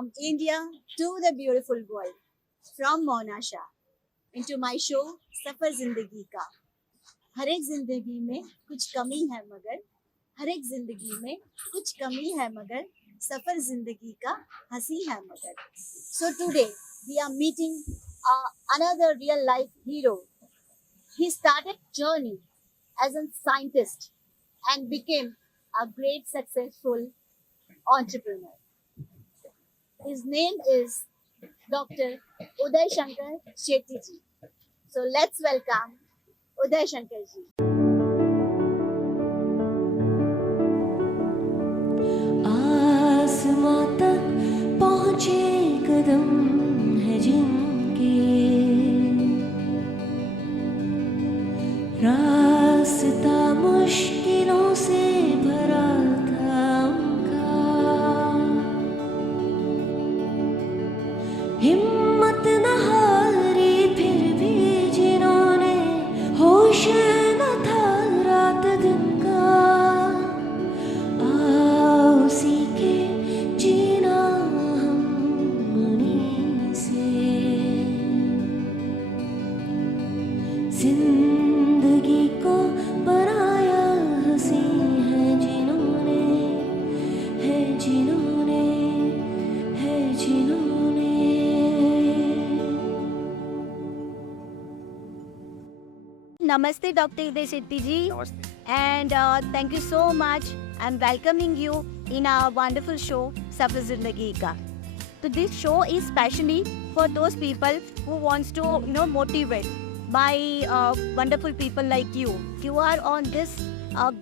from India to the beautiful world, from Mona Shah into my show सफर जिंदगी का। हर एक जिंदगी में कुछ कमी है मगर हर एक जिंदगी में कुछ कमी है मगर सफर जिंदगी का हंसी है मगर। So today we are meeting another real life hero. He started journey as a scientist and became a great successful entrepreneur. His name is Dr. Uday Shankar Shetty ji. So let's welcome Uday Shankar ji. आसमां तक पहुँचे कदम है जिनके, रास्ता मुश्किलों से भरा था उनका। हिम्मत न हारी फिर भी जिन्होंने, होश न था रात दिन का। आओ सीखे जीना हम उन्हीं से, जिंदगी को बनाया हंसी है जिन्होंने, है जिन्होंने, है जिन्होंने। Namaste, Dr. Uday Shetty ji. Namaste. And thank you so much. I'm welcoming you in our wonderful show, Safar Zindagi Ka. So this show is specially for those people who wants to, motivate by wonderful people like you. You are on this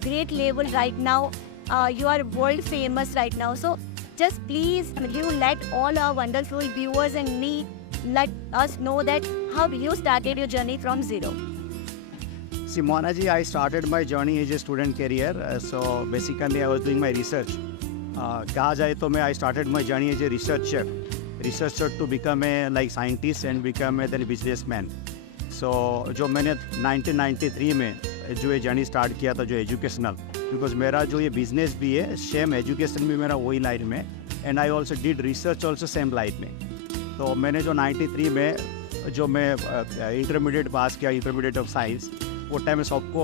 great level right now. You are world famous right now. So just please, you let all our wonderful viewers and me let us know that how you started your journey from zero. See, Mona ji, I started my journey as a student career. So basically, I was doing my research. कहा जाए तो मैं I started my journey as a researcher to become a scientist and become a businessman. So जो मैंने 1993 में जो ये journey start किया था, जो एजुकेशनल, बिकॉज मेरा जो ये बिजनेस भी है सेम एजुकेशन भी मेरा वही लाइन में, and I also did research also same line में। तो मैंने जो 93 में जो मैं इंटरमीडिएट पास किया, इंटरमीडिएट ऑफ साइंस, वो टाइम में सबको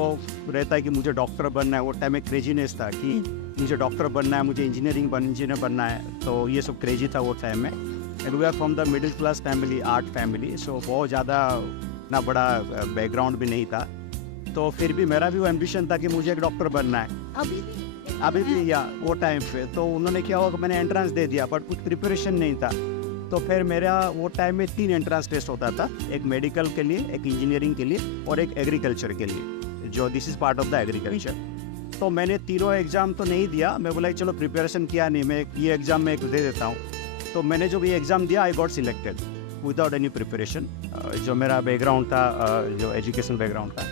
रहता है कि मुझे डॉक्टर बनना है। वो टाइम में क्रेजीनेस था कि मुझे डॉक्टर बनना है, मुझे इंजीनियर बनना है। तो ये सब क्रेजी था वो टाइम में। And we are from the middle class family, art family, so बहुत ज़्यादा ना बड़ा बैकग्राउंड भी नहीं था। तो फिर भी मेरा भी वो एम्बिशन था कि मुझे एक डॉक्टर बनना है अभी भी या वो टाइम पे। तो उन्होंने क्या हुआ कि मैंने एंट्रेंस दे दिया, बट कुछ प्रिपरेशन नहीं था। तो फिर मेरा वो टाइम में 3 एंट्रेंस टेस्ट होता था, एक मेडिकल के लिए, एक इंजीनियरिंग के लिए और एक एग्रीकल्चर के लिए, जो this is part of the agriculture. तो मैंने तीनों एग्ज़ाम तो नहीं दिया। मैं बोला चलो प्रिपरेशन किया नहीं, मैं ये एग्ज़ाम में दे देता हूँ। तो मैंने जब ये एग्ज़ाम दिया, आई got selected without any preparation. जो मेरा बैकग्राउंड था, जो एजुकेशन बैकग्राउंड था।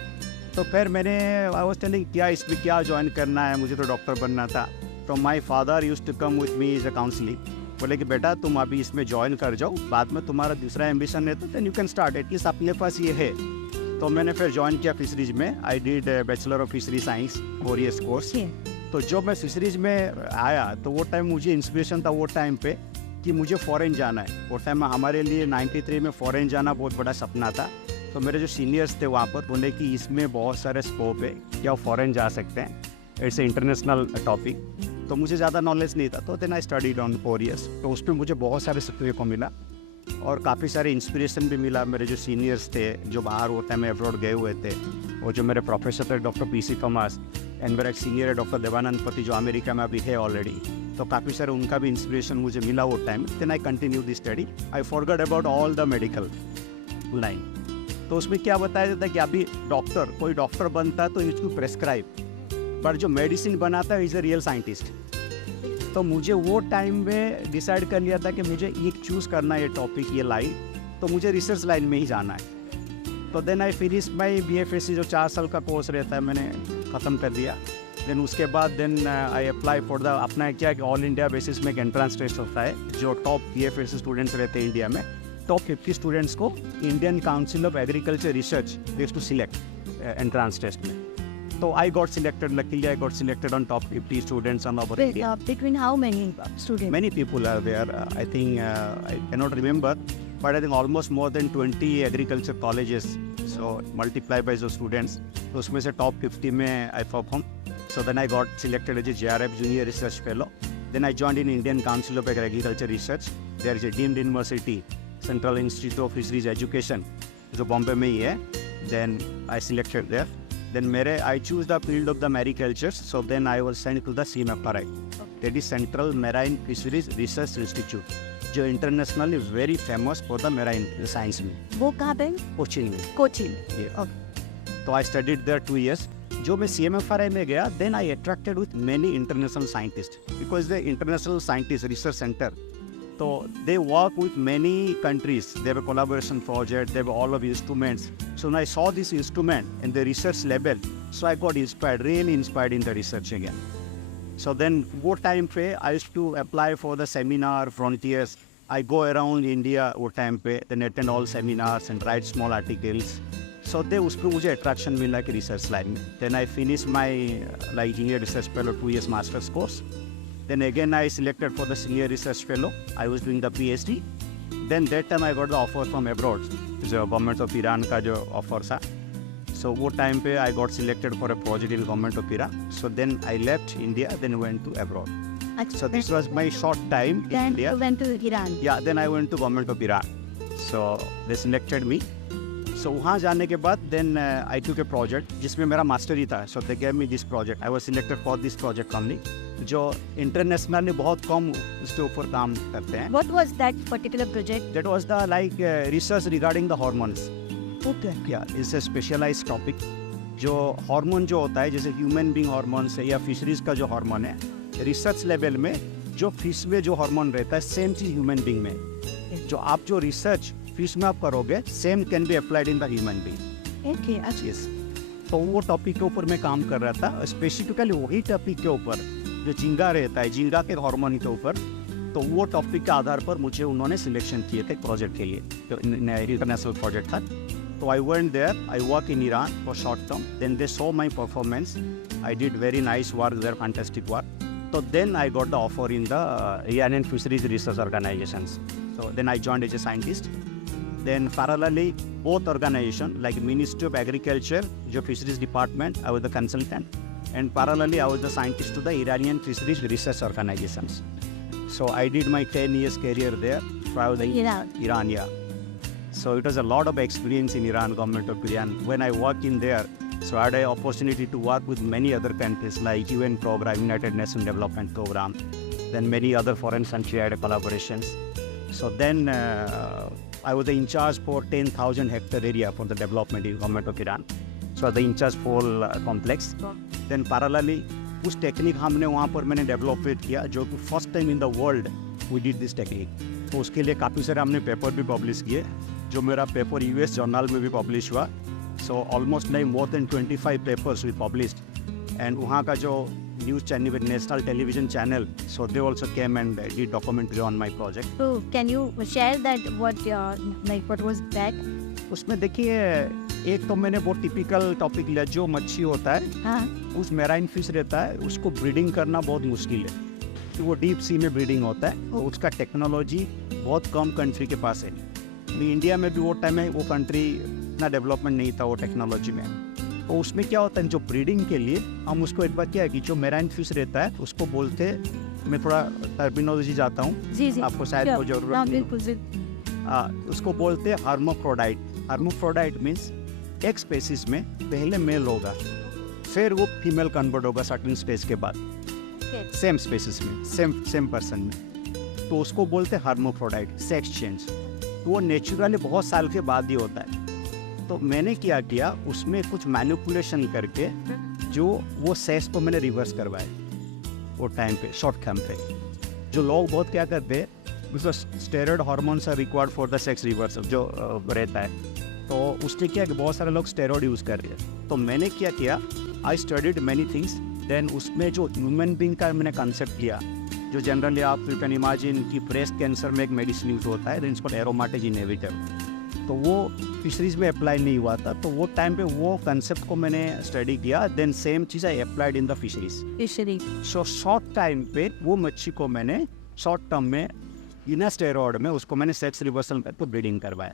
तो फिर मैंने आई वाज टेलिंग क्या इसमें क्या ज्वाइन करना है, मुझे तो डॉक्टर बनना था। तो my father used to come with me as a counselling, बोले कि बेटा तुम अभी इसमें ज्वाइन कर जाओ, बाद में तुम्हारा दूसरा एम्बिशन है तो then you can start, at least अपने पास ये है। तो मैंने फिर ज्वाइन किया फिशरीज में। I did bachelor of fishery science 4 years course. तो जब मैं फिशरीज में आया तो वो टाइम मुझे इंस्पिरेशन था वो टाइम पे कि मुझे फॉरेन जाना है। वो टाइम में हमारे लिए 93 में फॉरेन जाना बहुत बड़ा सपना था। तो मेरे जो सीनियर्स थे वहाँ पर बोले कि इसमें बहुत सारे स्कोप है, क्या फॉरेन जा सकते हैं, इट्स ए इंटरनेशनल टॉपिक। तो मुझे ज़्यादा नॉलेज नहीं था। तो then I studied on 4 years। तो उस पर मुझे बहुत सारे सीखने को मिला और काफ़ी सारे इंस्पिरेशन भी मिला। मेरे जो सीनियर्स थे जो बाहर वो टाइम में अब्रॉड गए हुए थे, और जो मेरे प्रोफेसर थे डॉक्टर PC थॉमस, एंड मेरा एक सीनियर है डॉक्टर देवानंद पति जो अमेरिका में अभी है ऑलरेडी। तो काफ़ी सारे उनका भी इंस्पिरेशन मुझे मिला वो time. Then I continue the study. I forgot about all the medical line. तो उसमें क्या बताया जाता है कि अभी कोई डॉक्टर बनता है तो इसको प्रेस्क्राइब, पर जो मेडिसिन बनाता है इज़ अ रियल साइंटिस्ट। तो मुझे वो टाइम में डिसाइड कर लिया था कि मुझे ये चूज़ करना है, ये टॉपिक, ये लाइन, तो मुझे रिसर्च लाइन में ही जाना है। तो then I finish my BFSc जो 4 साल का कोर्स रहता है, मैंने ख़त्म कर दिया। देन उसके बाद then I apply for the अपना क्या कि ऑल इंडिया बेसिस में एक एंट्रेंस टेस्ट होता है, जो टॉप BFSc स्टूडेंट्स रहते हैं इंडिया में, टॉप 50 स्टूडेंट्स को Indian council of agriculture research देश टू सिलेक्ट एंट्रेंस टेस्ट में। So I got selected. Luckily, I got selected on top 50 students on our India. Between how many students? Many people are there. I think I cannot remember, but I think almost more than 20 agriculture colleges. So multiply by those students. तो उसमें से top 50 में I performed. So then I got selected as a JRF Junior Research Fellow. Then I joined in Indian Council of Agriculture Research. There is a deemed university, Central Institute of Fisheries Education, जो बॉम्बे में ही है. Then I selected there. Then I choose the field of the mariculture. So then I was sent to the CMFRI. That is Central Marine Fisheries Research Institute, जो internationally very famous for the marine science में. वो कहाँ पे? कोचिन में. Cochin. Yeah. So I studied there 2 years. जो मैं CMFRI में गया, then I attracted with many international scientists because the international scientists research center. So they work with many countries. They have a collaboration project. They have all of instruments. So when I saw this instrument in the research level, so I got inspired, really inspired in the research again. So then, वो time पे I used to apply for the seminar frontiers. I go around India वो time पे, then attend all seminars and write small articles. So they उसपे मुझे attraction मिला कि research line में. Then I finished my like junior research fellow 2 years master's course. Then again I selected for the senior research fellow. I was doing the PhD. Then that time I got the offer from abroad. जो government of Iran का जो offer था. So वो time पे I got selected for a project in government of Iran. So then I left India, then went to abroad. So this was my short time in Then India. you went to Iran. Yeah, then I went to government of Iran. So they selected me. So वहाँ जाने के बाद then I took a project जिसमें मेरा master ही था. So they gave me this project. I was selected for this project only. जो internationally बहुत कम उसके ऊपर काम करते हैं. What was that particular project? That was the like research regarding the hormones. Okay. Yeah, it's a specialized topic. जो hormone जो होता है जैसे ह्यूमन बीइंग हार्मोन्स है या फिशरीज का जो हार्मोन है, रिसर्च लेवल में जो फिश में जो हार्मोन रहता है सेम चीज ह्यूमन बीइंग में. जो आप जो रिसर्च फिश में आप करोगे same can be applied in the human being. Okay. Yes. तो वो टॉपिक के ऊपर मैं काम कर रहा था. स्पेसिफिकली वही टॉपिक के ऊपर जो झींगा रहता है, झींगा के हार्मोन के ऊपर, तो वो टॉपिक के आधार पर मुझे उन्होंने सिलेक्शन किए थे प्रोजेक्ट के लिए. तो इंटरनेशनल प्रोजेक्ट था. So I went there, I worked in Iran for short term. Then they saw my performance. I did very nice work there, fantastic work. So then I got the offer in the Iranian Fisheries Research Organizations. So then I joined as a scientist. Then parallelly, both organizations like Ministry of Agriculture, the Fisheries Department, I was the consultant. And parallelly, I was the scientist to the Iranian Fisheries Research Organizations. So I did my 10 years career there. So I was in Iran, yeah. So it was a lot of experience in Iran, government of Iran. When I worked in there, so I had an opportunity to work with many other countries like UN program, United Nations Development Program, then many other foreign countries had collaborations. So then I was in charge for 10,000 hectare area for the development in government of Iran. So I was in charge for complex. Then parallelly, उस technique हमने वहाँ पर मैंने develop किया जो कि first time in the world we did this technique. तो उसके लिए काफ़ी सारे हमने पेपर भी पब्लिश किए. जो मेरा पेपर US जर्नल में भी पब्लिश हुआ. So almost like more than 25 papers we published. And वहाँ का जो news channel national television channel, so they also came and did documentary on my project. So can you share that what was that? उसमें देखिए एक तो मैंने वो typical topic लिया जो मच्छी होता है. हाँ. उस मेराइन फिश रहता है, उसको ब्रीडिंग करना बहुत मुश्किल है. तो वो डीप सी में ब्रीडिंग होता है. तो उसका टेक्नोलॉजी बहुत कम कंट्री के पास है. इंडिया में भी वो टाइम में वो कंट्री इतना डेवलपमेंट नहीं था वो टेक्नोलॉजी में. तो उसमें क्या होता है जो ब्रीडिंग के लिए हम उसको एक बार क्या है कि जो मेराइन फिश रहता है उसको बोलते हैं, मैं थोड़ा टर्मिनोलॉजी जाता हूँ जी आपको शायद वो जरूरत नहीं. उसको बोलते हैं हार्मोफ्रोडाइट. हार्मोफ्रोडाइट मीन्स एक स्पेसिस में पहले मेल होगा, फिर वो फीमेल कन्वर्ट होगा सर्टेन स्टेज के बाद सेम स्पेसिस में सेम पर्सन में. तो उसको बोलते हैं हार्मोफ्रोडाइट, सेक्स चेंज. तो वो नेचुरली बहुत साल के बाद ही होता है. तो मैंने क्या किया उसमें कुछ मैनिपुलेशन करके जो वो सेक्स को मैंने रिवर्स करवाया वो टाइम पे शॉर्ट टर्म पे. जो लोग बहुत क्या करते हैं because steroid hormones are required for the sex reversal जो रहता है. तो उसने क्या कि बहुत सारे लोग स्टेरॉइड यूज़ कर रहे हैं. तो मैंने क्या किया, I studied many things. Then उसमें जो ह्यूमन बीइंग का मैंने कंसेप्ट लिया जो जनरली आप यू कैन इमेजिन कि ब्रेस्ट कैंसर में एक मेडिसिन यूज होता है, देन इसको एरोमाटेज इनहिबिटर. तो वो फिशरीज में अप्लाई नहीं हुआ था, तो वो टाइम पे वो कंसेप्ट को मैंने स्टडी किया, देन सेम चीज़ I applied in the fisheries. Fishery so short time पे वो मच्छी को मैंने शॉर्ट टर्म में बिना स्टेरॉइड में उसको मैंने सेक्स रिवर्सल करके ब्रीडिंग करवाया।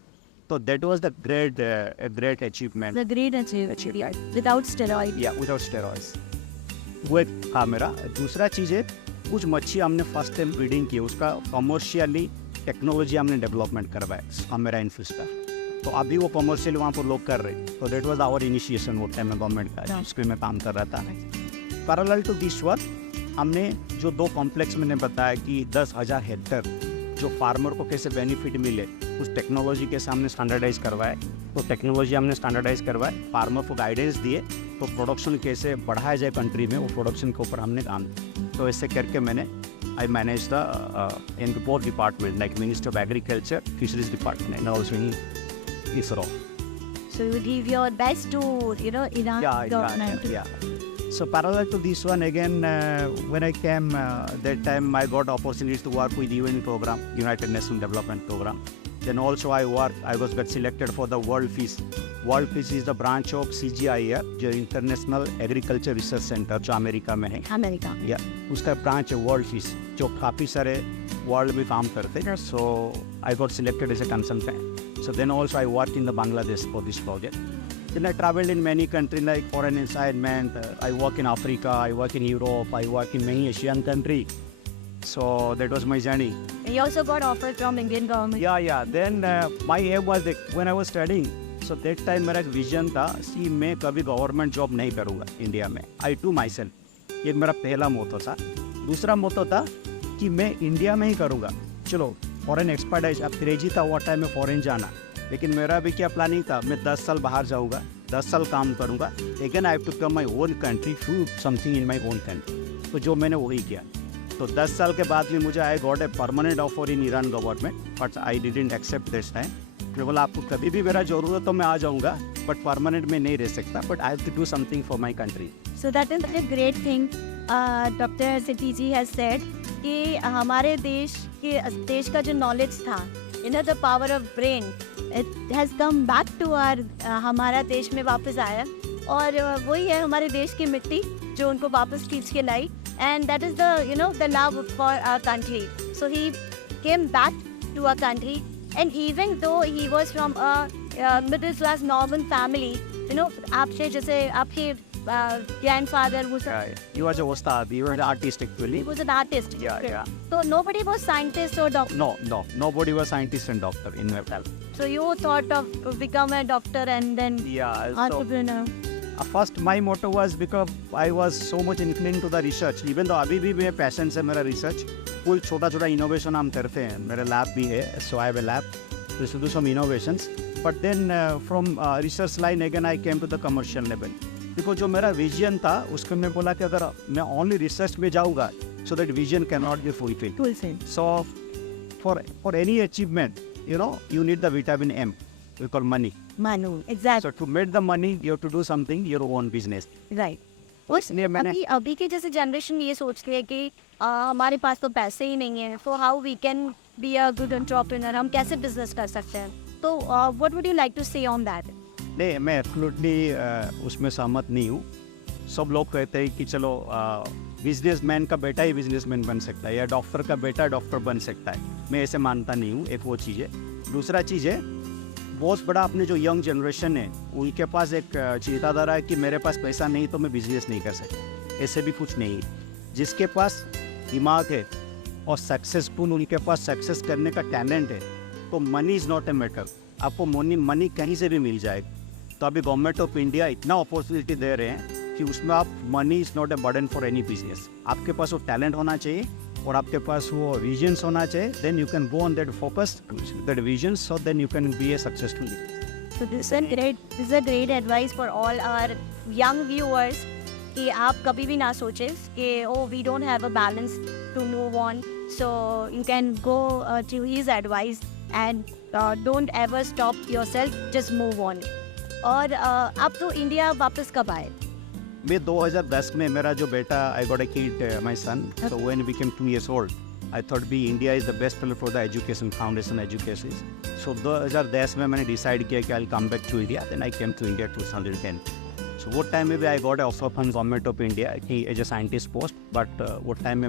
तो that was the great achievement. The great achievement without steroid. या विदाउट स्टेरॉइड्स, वो एक था मेरा। दूसरा चीज़ है, कुछ मच्छी हमने फर्स्ट टाइम ब्रीडिंग की, उसका कमर्शियली टेक्नोलॉजी हमने डेवलपमेंट करवाया हमारा इनफिश का। तो अभी वो कमर्शियली वहाँ पर लोग कर रहे। तो दैट वाज आवर इनिशिएशन वो टाइम में गवर्नमेंट का, जिस पे मैं काम कर रहा था। पैरेलल टू दिस वर्क हमने जो 2 कॉम्प्लेक्स मैंने बताया कि 10,000 हेक्टर जो फार्मर को कैसे बेनिफिट मिले, उस टेक्नोलॉजी के सामने स्टैंडर्डाइज करवाए। तो टेक्नोलॉजी हमने स्टैंडर्डाइज करवाए, फार्मर को गाइडेंस दिए, तो प्रोडक्शन कैसे बढ़ाया जाए कंट्री में, वो प्रोडक्शन के ऊपर हमने काम किया। तो ऐसे करके मैंने I manage the in both department like minister of agriculture, fisheries department and also in ISRO. So you give your best to Iran government. Yeah. So parallel to this one again, when I came, that time I got opportunities to work with UN program, United Nations Development Program. Then also I got selected for the World Fish. World Fish is the branch of CGIAR, जो International Agriculture Research Center जो America में है। America. या उसका branch है world fish, जो काफ़ी सारे वर्ल्ड में काम करते हैं। So I got selected as a consultant. So then also I worked in the Bangladesh for this project. Then I traveled in many countries like foreign assignment. I work in Africa, I work in Europe, I work in many Asian countries. So that was my journey. You also got offers from Indian government. Yeah. Then my aim was that when I was studying, so that time मेरा एक vision था कि मैं कभी government job नहीं करूँगा India में। I do myself. ये मेरा पहला मोटो था। दूसरा मोटो था कि मैं इंडिया में ही करूँगा। चलो फॉरेन एक्सपर्टाइज, अब क्रेजी था वो टाइम में फॉरेन जाना, लेकिन मेरा भी क्या प्लानिंग था, मैं 10 साल बाहर जाऊँगा, 10 साल काम करूँगा, again I have to come my own country, do something in my own country. तो जो मैंने वही किया। तो 10 साल के बाद भी मुझे I got a permanent offer in Iran government, but I didn't accept this time. फिर बोला आपको कभी भी मेरा ज़रूरत तो मैं आ जाऊँगा, बट परमानेंट में नहीं रह सकता, but I have to do something for my country. So that is a great thing. Dr. Sethi ji has said कि हमारे देश का जो नॉलेज था, the power of brain, it has come back to हमारा देश में वापस आया, और वही है हमारे देश की मिट्टी जो उनको वापस खींच के लाई, and that is the love for our country. So he came back to our country, and even though he was from a middle class normal family, आपसे जैसे आपके grandfather was he was a ustad, he was an artist actually. He was an artist. Yeah. So nobody was scientist or doctor. No, nobody was scientist and doctor in my family. So you thought of become a doctor and then entrepreneur. First my motto was because I was so much inclined to the research, even though अभी भी मेरा passion है मेरा research, कोई छोटा innovation हम करते हैं, मेरा lab भी है, so I have a lab, we should do some innovations. But then from research line again I came to the commercial level. Because जो मेरा विजन था उसको मैं बोला कि अगर मैं ओनली रिसर्च में जाऊँगा, so that vision can not be fulfilled. So for any achievement you need the vitamin M, we call money. Exactly. So to make the money you have to do something, your own business. Right. अभी के जैसे generation ये सोचती है कि हमारे पास तो पैसे ही नहीं है, so how we can be a good entrepreneur, हम कैसे बिजनेस कर सकते हैं. तो what would you like to say on that? नहीं, मैं एब्सोल्युटली उसमें सहमत नहीं हूँ. सब लोग कहते हैं कि चलो बिजनेसमैन का बेटा ही बिजनेसमैन बन सकता है, या डॉक्टर का बेटा डॉक्टर बन सकता है. मैं ऐसे मानता नहीं हूँ. एक वो चीज़ है. दूसरा चीज़ है, बहुत बड़ा अपने जो यंग जनरेशन है उनके पास एक चिंताधारा है कि मेरे पास पैसा नहीं तो मैं बिजनेस नहीं कर सकता. ऐसे भी कुछ नहीं. जिसके पास दिमाग है और सक्सेसफुल, उनके पास सक्सेस करने का टैलेंट है, तो money is not a matter. आपको मनी कहीं से भी मिल जाएगा. तो अभी गवर्नमेंट ऑफ इंडिया इतना अपॉर्चुनिटी दे रहे हैं कि उसमें आप money is not a burden for any business. आपके पास वो टैलेंट होना चाहिए और आपके पास वो विजन्स होना चाहिए. Then you can go on that focus that visions, so then you can be a successful business. So this is a great advice for all our young viewers कि आप कभी भी ना सोचें कि we don't have a balance to move on. So you can go to his advice and don't ever stop yourself, just move on. और आप तो इंडिया वापस कब आए? मैं 2010 में मेरा जो बेटा, I got a kid, my son, so when he became 2 years old, I thought be India is the best place for the education, foundation education. So 2010 में मैंने डिसाइड किया कि I will come back to India. Then I came to India 2010. So वो time में भी I got a offer from government of India कि as a scientist post. But वो time में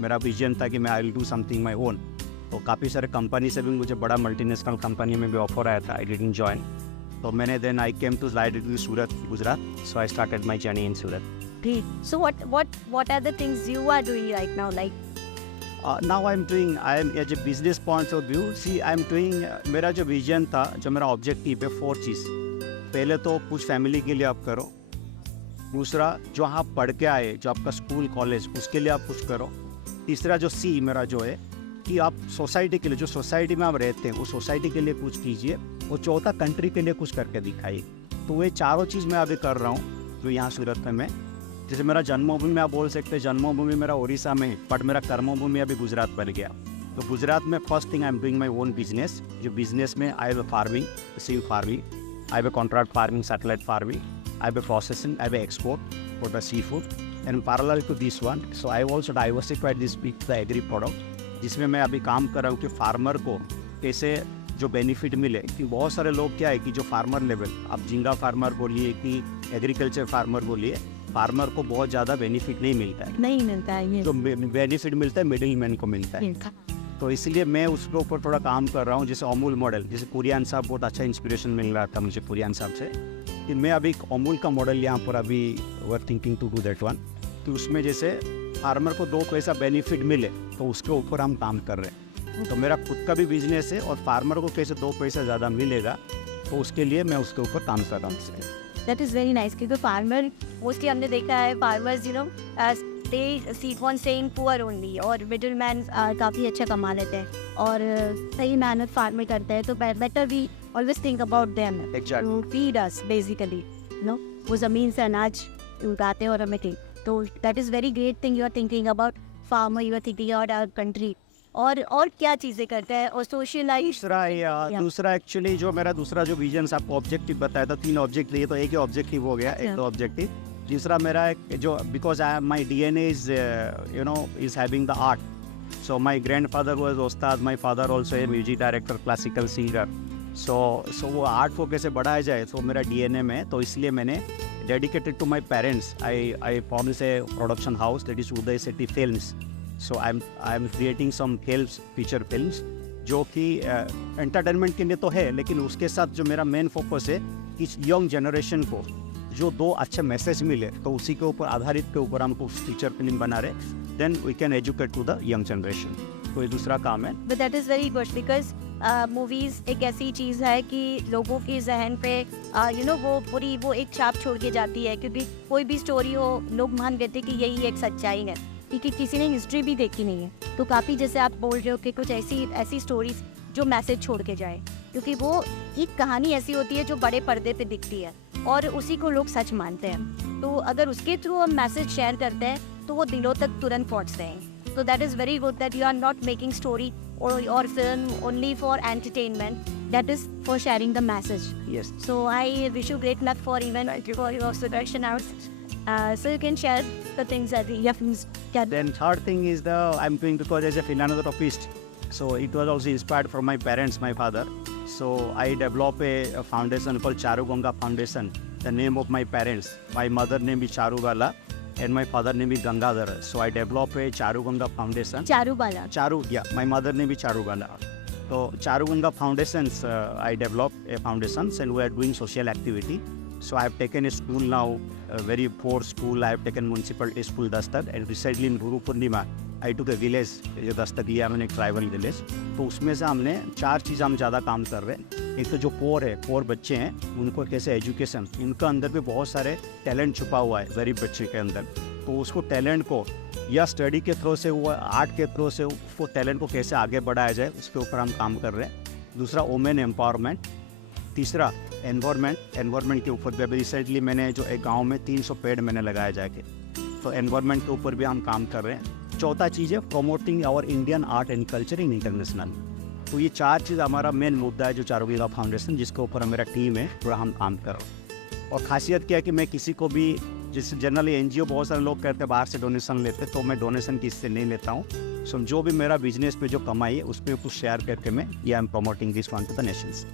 मेरा विजन था कि मैं I will do something my own. तो काफ़ी सारे कंपनी से भी मुझे बड़ा मल्टीनेशनल कंपनी में भी ऑफर आया था. I didn't join. तो मैंने then I came to Surat, Gujarat. So I started my journey in Surat. Great. So what are the things you are doing right now? Like, Now I am as a business point of view. See I am doing, मेरा जो vision था, जो मेरा objective है, 4 चीज़. पहले तो कुछ family के लिए आप करो. दूसरा, जो आप पढ़ के आए, जो आपका स्कूल कॉलेज, उसके लिए आप कुछ करो. तीसरा जो सी मेरा जो है कि आप सोसाइटी के लिए, जो सोसाइटी में आप रहते हैं, उस सोसाइटी के लिए कुछ कीजिए. और चौथा, कंट्री के लिए कुछ करके दिखाइए. तो ये चारों चीज़ मैं अभी कर रहा हूँ जो यहाँ सूरत में. मैं जैसे मेरा जन्मभूमि आप बोल सकते हैं, जन्मभूमि मेरा उड़ीसा में है, बट मेरा कर्मभूमि अभी गुजरात बन गया. तो गुजरात में first thing I am doing my own business. जो बिजनेस में I have farming, seaweed farming, I have contract farming, satellite farming, I have processing, I have export for the seafood. And parallel to this one, so I also diversified this big the agri product, जिसमें मैं अभी काम कर रहा हूँ कि farmer को कैसे जो बेनिफिट मिले. कि बहुत सारे लोग क्या है कि जो फार्मर लेवल, आप झींगा फार्मर बोलिए कि एग्रीकल्चर फार्मर बोलिए, फार्मर को बहुत ज़्यादा बेनिफिट नहीं मिलता है. नहीं मिलता है ये. जो बेनिफिट मिलता है मिडिल मैन को मिलता है. तो इसलिए मैं उसके ऊपर थोड़ा काम कर रहा हूँ. जैसे अमूल मॉडल, जैसे कुरियन साहब, बहुत अच्छा इंस्पिरेशन मिल रहा था मुझे कुरियन साहब से, कि मैं अभी अमूल का मॉडल यहाँ पर अभी we're thinking to do that one. तो उसमें जैसे फार्मर को 2 पैसा बेनिफिट मिले, तो उसके ऊपर हम काम कर रहे हैं. तो मेरा खुद का भी बिजनेस है, और फार्मर को कैसे 2 पैसा ज़्यादा मिलेगा, तो उसके लिए मैं उसके ऊपर काम कर रहा हूँ. That is very nice. क्योंकि फार्मर मोस्टली हमने देखा है, farmers they keep on staying poor only, और मिडिल मैन काफ़ी अच्छा कमा लेते हैं, और सही मेहनत फार्मर करते हैं. तो better we always think about them to feed us basically. No, वो ज़मीन से अनाज उगाते हैं और हमें ठीक. तो that is very great thing. You are thinking about farmer, you are thinking about our country. और क्या चीज़ें करते हैं, और सोशलाइज. दूसरा एक्चुअली जो मेरा दूसरा जो विजन आपको ऑब्जेक्टिव बताया था, 3 ऑब्जेक्टिव, ये तो एक ही ऑब्जेक्टिव हो गया, एक तो ऑब्जेक्टिव. दूसरा मेरा एक जो, because I my DNA is is having the art. So my grandfather was उस्ताद, my father also a music director, classical singer. So वो आर्ट को कैसे बढ़ाया जाए, तो मेरा DNA में. तो इसलिए मैंने dedicated to my parents, I form a production house, that is Uday Sethi films. So I am creating some films, feature films, जो कि एंटरटेनमेंट के लिए तो है, लेकिन उसके साथ जो मेरा मेन फोकस है कि यंग जनरेशन को जो 2 अच्छे मैसेज मिले, तो उसी के ऊपर आधारित के ऊपर हमको फीचर फिल्म बना रहे. Then we can educate to the young generation. तो ये दूसरा काम है. But that is very good, because movies एक ऐसी चीज़ है कि लोगों के जहन पे वो एक छाप छोड़ के जाती है. क्योंकि कोई भी स्टोरी हो, लोग मान लेते कि यही एक सच्चाई है, क्योंकि किसी ने हिस्ट्री भी देखी नहीं है. तो काफ़ी, जैसे आप बोल रहे हो कि कुछ ऐसी स्टोरीज जो मैसेज छोड़ के जाए, क्योंकि वो एक कहानी ऐसी होती है जो बड़े पर्दे पे दिखती है, और उसी को लोग सच मानते हैं. तो अगर उसके थ्रू हम मैसेज शेयर करते हैं, तो वो दिलों तक तुरंत पहुँचते हैं. So that is very good that you are not making story or film only for entertainment. That is for sharing the message. Yes. So I wish you great luck for even for your production house. So you can share the things that you have. Then third thing is I'm doing, because as a philanthropist, so it was also inspired from my parents, my father. So I developed a foundation called Charuganga Foundation. The name of my parents. My mother name is Charubala, and my father name is Gangadhar. So I developed a Charuganga Foundation. Charubala. Yeah. My mother name is Charubala. So Charuganga Foundations, I developed a foundation, and we are doing social activity. So I have taken a school now, a very poor school. I have taken municipality school Dastak, and recently in Guru Purnima, I took a village, जो दस्तक लिया मैंने, एक tribal village. तो उसमें से हमने 4 चीज़ हम ज़्यादा काम कर रहे हैं. एक तो जो पोर बच्चे हैं, उनको कैसे एजुकेशन, इनका अंदर भी बहुत सारे टैलेंट छुपा हुआ है गरीब बच्चे के अंदर. तो उसको टैलेंट को या स्टडी के थ्रू से हुआ, आर्ट के थ्रू से उसको टैलेंट को कैसे आगे बढ़ाया जाए, उसके ऊपर हम काम कर रहे हैं. दूसरा, वुमेन एम्पावरमेंट. तीसरा, एनवायरमेंट के ऊपर भी रिसेंटली मैंने जो एक गाँव में 300 पेड़ मैंने लगाए जाके, तो एनवायरमेंट के ऊपर भी हम काम कर रहे हैं. चौथा चीज़ है promoting our Indian art and culture in international. तो ये 4 चीज़ हमारा मेन मुद्दा है, जो चारुगंगा फाउंडेशन, जिसके ऊपर मेरा टीम है, पूरा हम काम कर रहे हैं. और खासियत क्या है कि मैं किसी को भी जैसे जनरली एनजीओ बहुत सारे लोग कहते हैं बाहर से डोनेशन लेते, तो मैं डोनेशन किससे नहीं लेता हूँ। सो जो भी मेरा बिजनेस पे जो कमाई है उस पर कुछ शेयर करके मैं I am promoting this one two the Nations.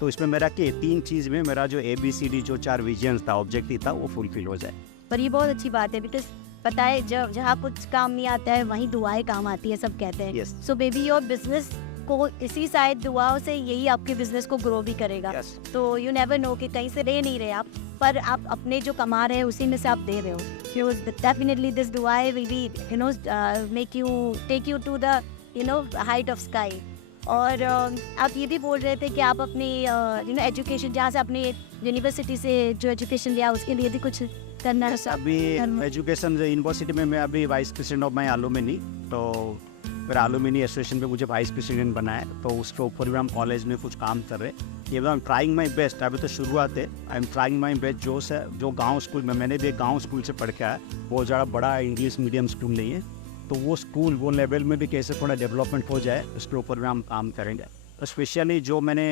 तो इसमें मेरा कि 3 चीज़ में मेरा जो ABCD जो 4 विजन्स था, ऑब्जेक्टिव था, वो फुलफिल हो जाए। पर ये बहुत अच्छी बात है, बिकॉज पता है जब जहाँ कुछ काम नहीं आता है वहीं दुआएं काम आती है, सब कहते हैं। Yes. So baby your business को इसी शायद दुआओं से यही आपके बिजनेस को ग्रो भी करेगा। Yes. तो यू नेवर नो कि कहीं से दे नहीं रहे आप, पर आप अपने जो कमा रहे हैं उसी में से आप दे रहे हो। डेफिनेटली दिस दुआएं will be make you take you to the height of sky. और आप ये भी बोल रहे थे कि आप अपनी एजुकेशन जहाँ से अपनी यूनिवर्सिटी से जो एजुकेशन लिया उसके लिए भी कुछ करना है। अभी एजुकेशन यूनिवर्सिटी में मैं अभी vice president of my alumni, तो फिर एलुमनी एसोसिएशन पे मुझे वाइस प्रेसिडेंट बनाया, तो उसके ऊपर भी हम कॉलेज में कुछ काम कर रहे हैं। ये I am trying my best, अभी तो शुरुआत है। I am trying my best. जो गांव स्कूल में, मैंने भी एक गांव स्कूल से पढ़ के आया, बहुत ज़्यादा बड़ा इंग्लिश मीडियम स्कूल नहीं है, तो वो स्कूल वो लेवल में भी कैसे थोड़ा डेवलपमेंट हो जाए उसके ऊपर भी हम काम करेंगे। तो स्पेशली जो मैंने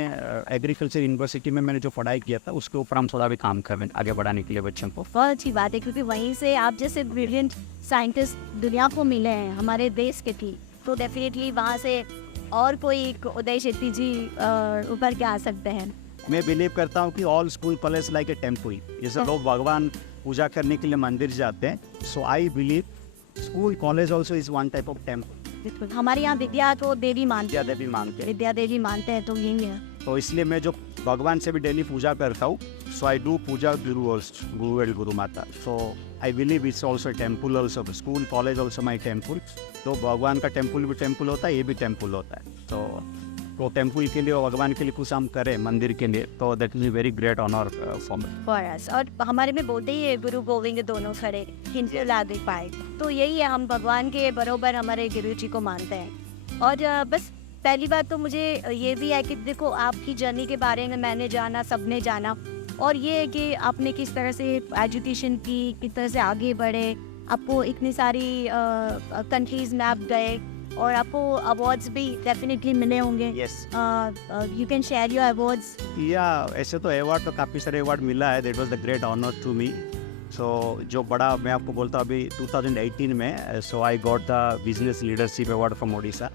एग्रीकल्चर यूनिवर्सिटी में मैंने जो पढ़ाई किया था उसके ऊपर हम थोड़ा भी काम कर रहे हैं आगे बढ़ाने के लिए बच्चों को। बहुत अच्छी बात है, क्योंकि वहीं से आप जैसे ब्रिलियंट साइंटिस्ट दुनिया को मिले हैं हमारे देश के थी, तो डेफिनेटली वहाँ से और कोई उदय शेट्टी जी ऊपर के आ सकते हैं। मैं बिलीव करता हूँ कि all school college like a temple, जैसे लोग भगवान पूजा करने के लिए मंदिर जाते हैं, so I believe school college also is one type of temple. बिल्कुल, हमारे यहाँ विद्या को देवी मानते हैं, देवी मानते हैं, विद्या देवी मानते हैं, तो यही है। तो इसलिए मैं जो भगवान से भी डेली पूजा करता हूँ, सो I do Puja Guru also, Guru and guru mata. So I believe it's also temple also, school college also my temple. तो भगवान का टेम्पल भी टेम्पल होता है, ये भी टेम्पल होता है। तो टेम्पल के लिए और भगवान के लिए कुछ हम करें मंदिर के लिए, तो that is very great honour for me. और हमारे में बोलते ही है गुरु गोविंद दोनों खड़े हिंदू लादे पाए, तो यही है, हम भगवान के बरोबर हमारे गुरु जी को मानते हैं। और बस पहली बात तो मुझे ये भी है कि देखो आपकी जर्नी के बारे में मैंने जाना, सबने जाना, और ये है कि आपने किस तरह से एजुकेशन की, किस तरह से आगे बढ़े, आपको इतनी सारी कंट्रीज में आप गए और आपको अवार्ड्स भी डेफिनेटली मिले होंगे। Yes, you can share your awards. या ऐसे तो अवार्ड तो काफ़ी सारे अवार्ड मिला है, that was the great honour to me. So जो बड़ा मैं आपको बोलता हूँ अभी 2018 में, so I got the business leadership award from Odisha.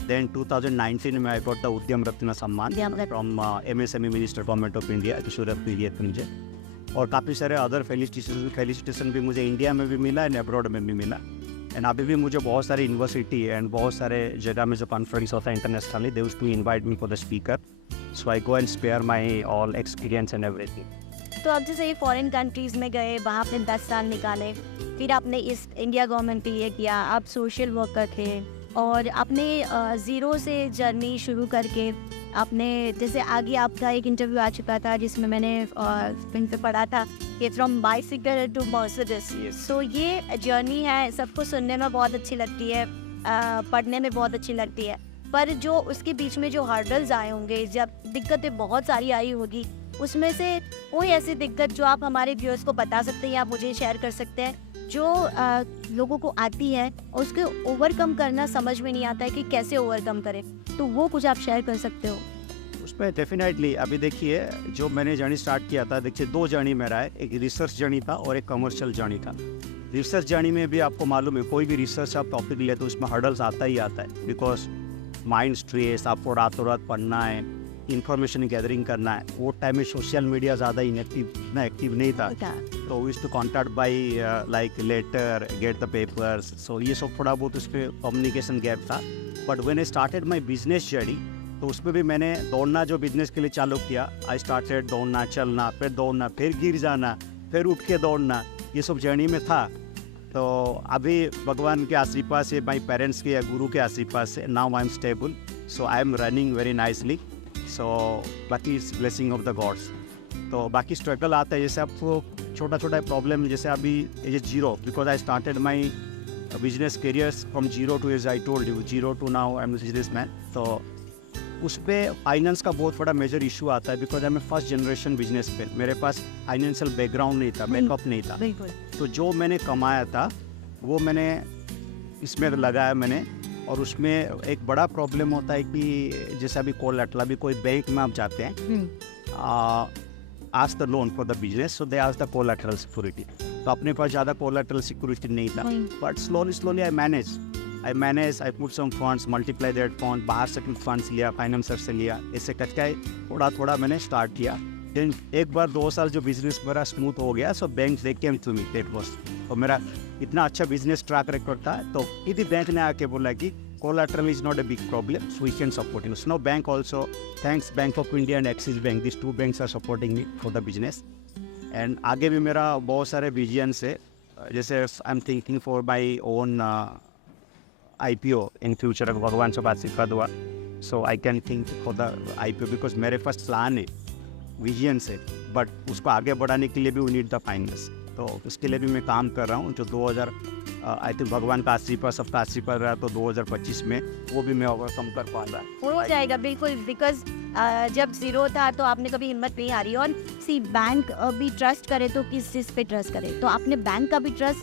Then 2019 में I got the Udyam Ratna Samman from MSME minister government of India, जो सूरत में दिए थे मुझे। और काफ़ी सारे अदर फेलिसिटेशन भी मुझे इंडिया में भी मिला एंड अब्रॉड में भी मिला। एंड अभी भी मुझे बहुत सारी यूनिवर्सिटी एंड बहुत सारे जगह में जो कॉन्फ्रेंस होता है internationally, they used to invite me for the speaker, so I go and spare my all experience and everything. तो आप जैसे ये फॉरेन कंट्रीज़ में गए, वहाँ आपने 10 साल निकाले, फिर आपने इस इंडिया गवर्नमेंट पे ये किया, आप सोशल वर्कर थे, और आपने ज़ीरो से जर्नी शुरू करके आपने जैसे आगे आपका एक इंटरव्यू आ चुका था जिसमें मैंने इन पे पढ़ा था कि फ्रॉम बाइसिकल टू मर्सिडीज। सो ये जर्नी है, सबको सुनने में बहुत अच्छी लगती है, पढ़ने में बहुत अच्छी लगती है, पर जो उसके बीच में जो हर्डल्स आए होंगे, जब दिक्कतें बहुत सारी आई होगी, उसमें से कोई ऐसी दिक्कत जो आप हमारे व्यूअर्स को बता सकते हैं या आप मुझे शेयर कर सकते हैं, जो लोगों को आती है और उसके ओवरकम करना समझ में नहीं आता है कि कैसे ओवरकम करें, तो वो कुछ आप शेयर कर सकते हो? उसमें डेफिनेटली अभी देखिए, जो मैंने जर्नी स्टार्ट किया था, देखिए 2 जर्नी मेरा है, एक रिसर्च जर्नी था और एक कमर्शियल जर्नी था। रिसर्च जर्नी में भी आपको मालूम है, कोई भी रिसर्च आप टॉपिक ले तो उसमें हर्डल्स आता ही आता है, बिकॉज माइंड स्ट्रेस, आपको रातों रात पढ़ना है, इंफॉर्मेशन गैदरिंग करना है। वो टाइम में सोशल मीडिया ज़्यादा एक्टिव नहीं था, तो we to contact by like letter, get the papers, so ये सब थोड़ा बहुत उस पर कम्युनिकेशन गैप था। But when I started my business journey, तो उसमें भी मैंने दौड़ना जो बिजनेस के लिए चालू किया, आई स्टार्टेड दौड़ना, चलना, फिर दौड़ना, फिर गिर जाना, फिर उठ के दौड़ना, ये सब जर्नी में था। तो अभी भगवान के आशीर्वाद से, माई पेरेंट्स के या गुरु के आशीर्वाद से, now I am stable, so I am running very nicely. So बाकी is blessing of the gods. तो बाकी स्ट्रगल आता है, जैसे आपको छोटा छोटा प्रॉब्लम, जैसे अभी ये zero, because I started my business careers from zero to, as I told you, zero to now I am businessman. तो उस पर फाइनेंस का बहुत बड़ा मेजर इशू आता है, because I am first generation business पे, मेरे पास फाइनेंशियल बैकग्राउंड नहीं था, बैकअप नहीं था। तो जो मैंने कमाया था वो मैंने इसमें लगाया मैंने, और उसमें एक बड़ा प्रॉब्लम होता है कि जैसे अभी कोलैटरल, अभी कोई बैंक में आप जाते हैं, ask the loan for the business, so they ask the collateral security. तो तो अपने पास ज़्यादा कोलेटरल सिक्योरिटी नहीं था, but slowly I manage I put some funds, multiply that fund, बाहर से कुछ फंड्स लिया, फाइनेंसर से लिया, ऐसे करके थोड़ा मैंने स्टार्ट किया। देन एक बार 2 साल जो बिजनेस मेरा स्मूथ हो गया, so bank they came to me, that was, और मेरा इतना अच्छा बिजनेस ट्रैक रिकॉर्ड था, तो इसी बैंक ने आके बोला कि collateral is not a big problem, so we can support you. So now bank also, thanks Bank of India and Axis Bank, these 2 banks are supporting me for the business. And आगे भी मेरा बहुत सारे visions है, जैसे I am thinking for my own IPO in future, अगर भगवान से आशीर्वाद हुआ, so I can think for the IPO, because मेरे पास प्लान है, विजन्स है, बट उसको आगे बढ़ाने के लिए भी वी नीड द फाइनेंस, तो उसके लिए भी मैं काम कर रहा हूँ। जो 2000 आई थिंक भगवान का आशीर्वाद, सबका आशीर्वाद रहा, तो 2025 में वो भी मैं ओवरकम कर पा रहा है। हो जाएगा बिल्कुल, बिकॉज जब जीरो था तो आपने कभी हिम्मत नहीं हारी। और सी बैंक भी ट्रस्ट करे तो किस चीज़ पे ट्रस्ट करे, तो आपने बैंक का भी ट्रस्ट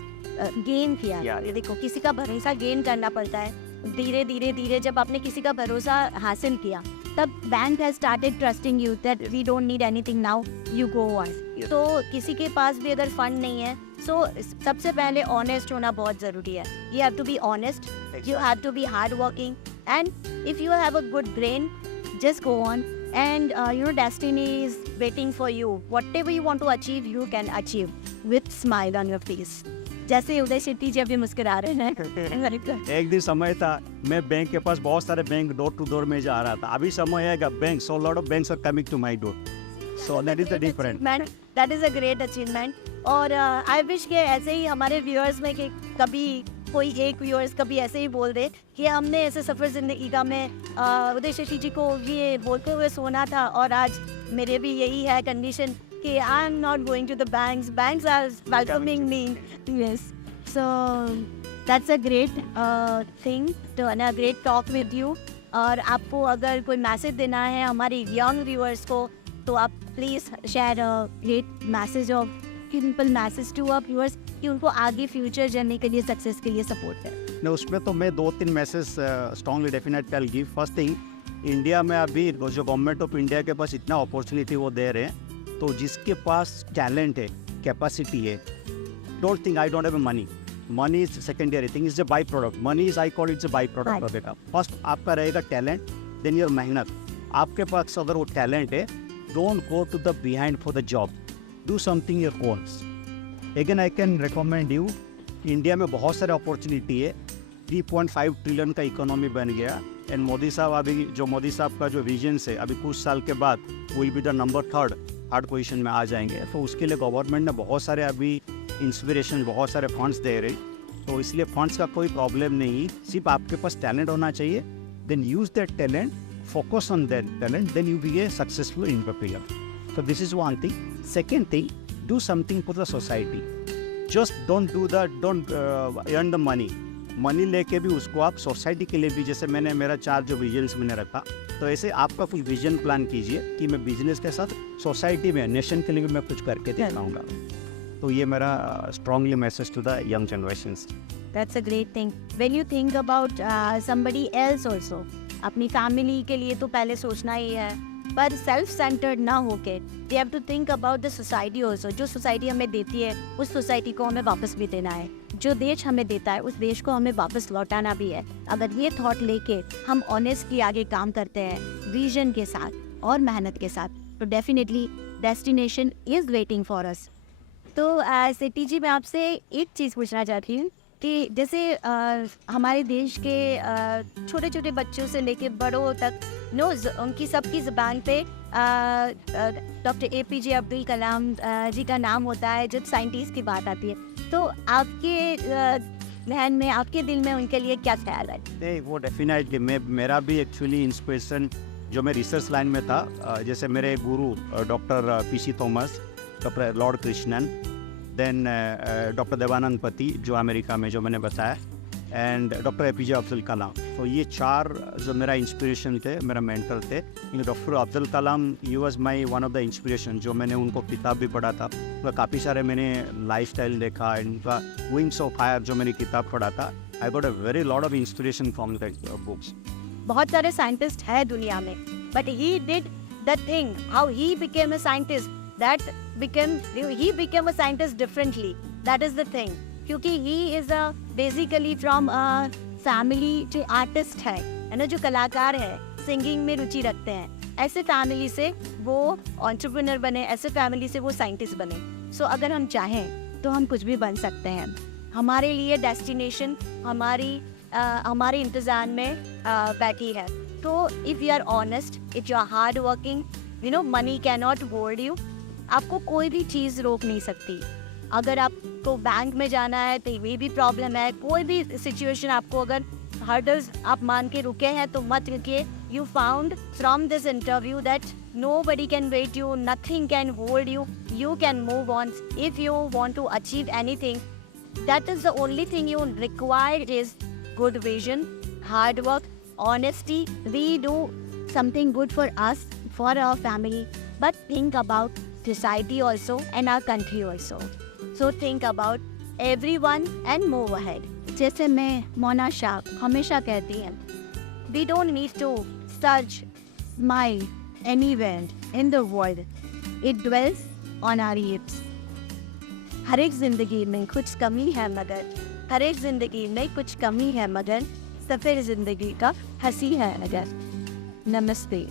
गेन किया। Yeah. देखो, किसी का भरोसा गेन करना पड़ता है, धीरे धीरे जब आपने किसी का भरोसा हासिल किया, तब bank has started trusting you that we don't need anything now, you go on. तो किसी के पास भी अगर फंड नहीं है, सो सबसे पहले ऑनेस्ट होना बहुत ज़रूरी है। You have to be honest, you have to be hardworking, and if you have a good brain, just go on, and destiny is waiting for you. Whatever you want to achieve, you can achieve with smile on your face. जैसे उदय शेट्टी जी अभी मुस्कुरा रहे हैं। एक दिन समय था, मैं बैंक के पास बहुत सारे बैंक डोर टू डोर में जा रहा था, अभी समय आएगा bank, so lot of banks are coming to my door, so that is the difference. That is a great achievement. और आई विश के ऐसे ही हमारे व्यूअर्स में कि कभी कोई एक व्यूअर्स कभी ऐसे ही बोल दे कि हमने ऐसे सफ़र ज़िंदगी का में उदय शेट्टी जी को ये बोलते हुए सुना था, और आज मेरे भी यही है कंडीशन कि I am not going to the banks are welcoming me. Yes, so that's a great thing to a great talk with you. और आपको अगर कोई मैसेज देना है हमारे यंग व्यूअर्स को, तो आप please share a great message of simple message to our viewers कि उनको आगे फ्यूचर जर्नी के लिए, सक्सेस के लिए सपोर्ट करें। नहीं, उसमें तो मैं 2-3 message strongly definitely I give. First thing, India में अभी जो गवर्नमेंट ऑफ इंडिया के पास इतना अपॉर्चुनिटी वो दे रहे हैं, तो जिसके पास टैलेंट है, कैपेसिटी है, don't think I don't have money, money is secondary thing, is a by product, money is I call it's a by product of it. First आपका रहेगा टैलेंट, देन योर मेहनत। आपके पास अगर वो टैलेंट है, don't go to the behind for the job, do something your own. Again I can recommend you, India में बहुत सारे अपॉर्चुनिटी है, 3.5 ट्रिलियन का इकोनॉमी बन गया, एंड मोदी साहब अभी जो मोदी साहब का जो विजन है, अभी कुछ साल के बाद will be the number third position में आ जाएंगे, तो उसके लिए गवर्नमेंट ने बहुत सारे अभी इंस्पिरेशन, बहुत सारे फंड्स दे रहे, तो इसलिए फंड्स का कोई प्रॉब्लम नहीं, सिर्फ आपके पास टैलेंट होना चाहिए, then use that talent, focus on that talent, then you be a successful entrepreneur. So this is one thing. Second thing, do something for the society. Just don't earn the money. Money लेके भी उसको आप society के लिए भी, जैसे मैंने मेरा 4 जो विजन्स मैंने रखा, तो ऐसे आपका कुछ विजन प्लान कीजिए कि मैं बिजनेस के साथ सोसाइटी में, नेशन के लिए भी मैं कुछ करके दिखाऊंगा। तो ये मेरा strongly message to the young generations. That's a great thing. When you think about somebody else also, अपनी फैमिली के लिए तो पहले सोचना ही है, पर सेल्फ सेंटर्ड ना होके we have to think about the society also. जो सोसाइटी हमें देती है, उस सोसाइटी को हमें वापस भी देना है। जो देश हमें देता है, उस देश को हमें वापस लौटाना भी है। अगर ये थॉट लेके हम ऑनेस्टली आगे काम करते हैं, विजन के साथ और मेहनत के साथ, तो definitely destination is waiting for us. तो सिटी जी, मैं आपसे एक चीज़ पूछना चाहती हूँ कि जैसे हमारे देश के छोटे छोटे बच्चों से लेके बड़ों तक उनकी सबकी ज़बान पे डॉक्टर APJ अब्दुल कलाम जी का नाम होता है जब साइंटिस्ट की बात आती है। तो आपके जहन में, आपके दिल में उनके लिए क्या ख्याल है? नहीं, वो डेफिनेटली मेरा भी एक्चुअली इंस्पिरेशन जो मैं रिसर्च लाइन में था, जैसे मेरे गुरु doctor PC Thomas, doctor lord Krishnan, then doctor Devanand Pati जो अमेरिका में, जो मैंने बताया, and doctor APJ Abdul Kalam. तो ये 4 जो मेरा इंस्पिरेशन थे, मेरा मेंटर थे। Doctor Abdul Kalam he was my one of the inspiration, जो मैंने उनको किताब भी पढ़ा था, तो काफ़ी सारे मैंने लाइफस्टाइल देखा, उनका विंग्स ऑफ फायर जो मैंने किताब पढ़ा था, I got a very lot of inspiration from that books. बहुत सारे साइंटिस्ट हैं दुनिया में, but he did the thing, how he became a scientist, he became a scientist differently. That is the thing, क्योंकि he is a basically from a family जो artist है ना, जो कलाकार है, सिंगिंग में रुचि रखते हैं, ऐसे फैमिली से वो एंटरप्रेन्योर बने, ऐसे फैमिली से वो साइंटिस्ट बने। सो अगर हम चाहें तो हम कुछ भी बन सकते हैं। हमारे लिए डेस्टिनेशन हमारे इंतज़ार में बैठी है। तो if you are honest, if you are hard working, you know money can not hold you. आपको कोई भी चीज़ रोक नहीं सकती। अगर आपको बैंक में जाना है तो ये भी प्रॉब्लम है, कोई भी सिचुएशन आपको अगर हर्डल्स आप मान के रुके हैं तो मत रुकिए। You found from this interview that nobody can wait you, nothing can hold you, you can move on. If you want to achieve anything, that is the only thing you require is good vision, hard work, honesty. We do something good for us, for our family, but think about society also and our country also. So think about everyone and move ahead. जैसे मैं मोना शाह हमेशा कहती हैं, we don't need to search, smile anywhere in the world. It dwells on our lips. हर एक जिंदगी में कुछ कमी है मगर, हर एक जिंदगी में कुछ कमी है मगर, सफ़र जिंदगी का हंसी है अगर। नमस्ते।